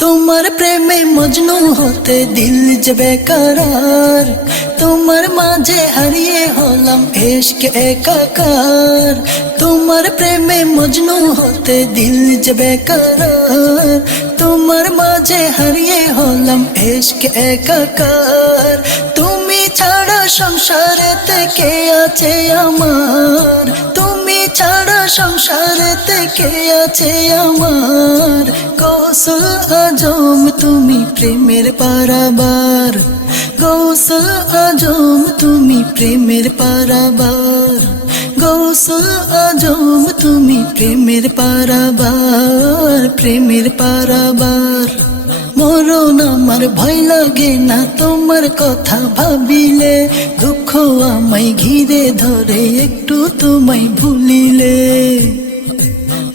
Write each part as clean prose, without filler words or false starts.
তোমার প্রেমে মজনু হতে দিল যে বেকরার, তোমার মাঝে হারিয়ে হলাম ইশক একাকার। তোমার প্রেমে মজনু হতে দিল যে বেকরার, তোমার মাঝে হারিয়ে হলাম ইশক একাকার। তুমি ছাড়া সংসারেতে কে আছে আমার, তুমি ছাড়া সংসারেতে কে আছে আমার। গৌসুল আজম তুমি প্রেমের পারাবার, গৌসুল আজম তুমি প্রেমের পারাবার, গৌসুল আজম তুমি প্রেমের পারাবার, প্রেমের পারাবার। মরণ আমার ভয় লাগে না তোমার কথা ভাবিলে, দুঃখ আমায় ঘিরে ধরে একটু তোমায় ভুলিলে।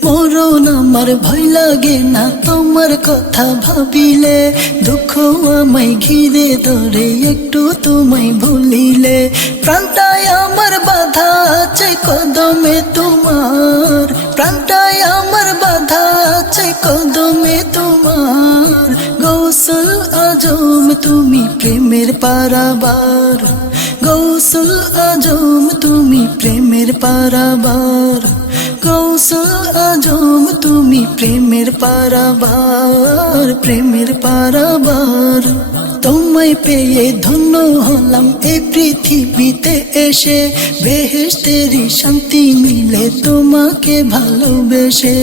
মরণ আমার ভয় লাগে না তোমার কথা ভাবিলে, দুঃখ আমায় ঘিরে ধরে একটু তোমায় ভুলিলে। প্রাণটায় আমার বাধা আছে কদমে তোমার, প্রাণটায় আমার বাধা আছে কদমে তোমার। গৌসুল আজম তুমি প্রেমের পারাবার, গৌসুল আজম তুমি প্রেমের পারাবার, গৌসুল আজম তুমি প্রেমের পারাবার, প্রেমের পারাবার। তোমায় পেয়ে ধন্য হলাম এই পৃথিবীতে এসে, বেহেশতেরই শান্তি মিলে তোমাকে ভালোবেসে।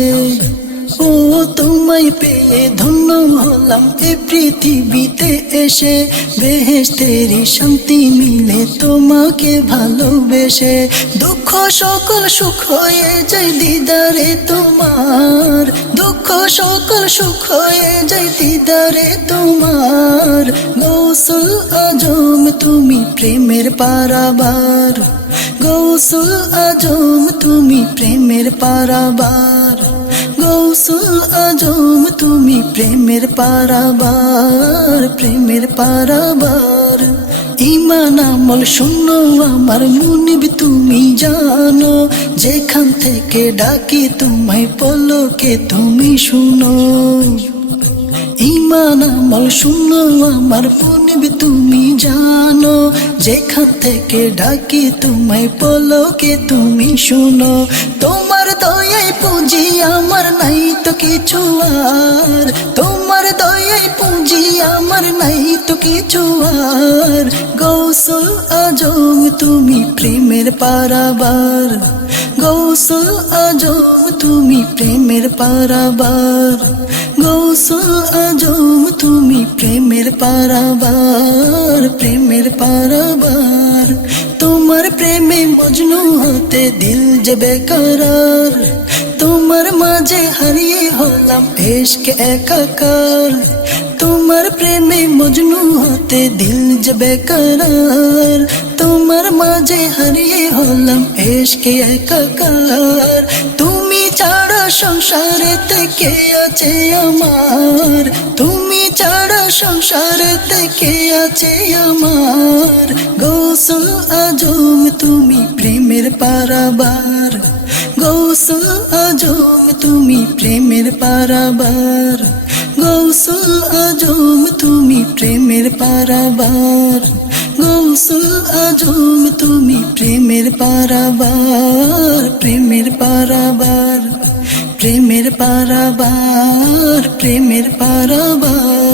ও তোমায় পেয়ে ধন্য হলাম এই পৃথিবীতে এসে, বেহেশতেরই শান্তি মিলে তোমাকে ভালোবেসে। দুঃখ সকল সুখ হয়ে যায় দিদারে তোমার, দুঃখ সকল সুখ হয়ে যায় দিদারে তোমার। গৌসুল আজম তুমি প্রেমের পারাবার, গৌসুল আজম তুমি প্রেমের পারাবার, গৌসুল আজম তুমি প্রেমের পারাবার, প্রেমের পারাবার। ঈমান আমল শূন্য আমার মুনিব তুমি জানো, যেখান থেকে ডাকি তোমায় পলকে তুমি শুনো। ঈমান আমল শূন্য আমার মুনিব তুমি জানো, যেখান থেকে ডাকি তোমায় পলকে তুমি শুনো। তোমার দয়ায় পুঁজি আমার নাই তো কিছু আর, তোমার দয়ায় পুঁজি আমার নাই তো কিছু আর। গৌসুল আজম তুমি প্রেমের পারাবার, গৌসুল আজম তুমি প্রেমের পারাবার, গৌসুল আজম তুমি প্রেমের পারাবার, প্রেমের পারাবার। তোমার প্রেমে মজনু হতে দিল যে বেকরার, তোমার মাঝে হারিয়ে হলাম ইশক একাকার। তোমার প্রেমে মজনু হতে দিল যে বেকরার, তোমার মাঝে হারিয়ে হলাম ইশক একাকার। তুমি ছাড়া সংসারেতে কে আছে আমার, তুমি ছাড়া সংসারেতে কে আছে আমার। গৌসুল আজম তুমি প্রেমের পারাবার, গৌসুল আজম তুমি প্রেমের পারাবার, গৌসুল আজম তুমি প্রেমের পারাবার, গৌসুল আজম তুমি প্রেমের পারাবার, প্রেমের পারাবার, প্রেমের পারাবার, প্রেমের পারাবার।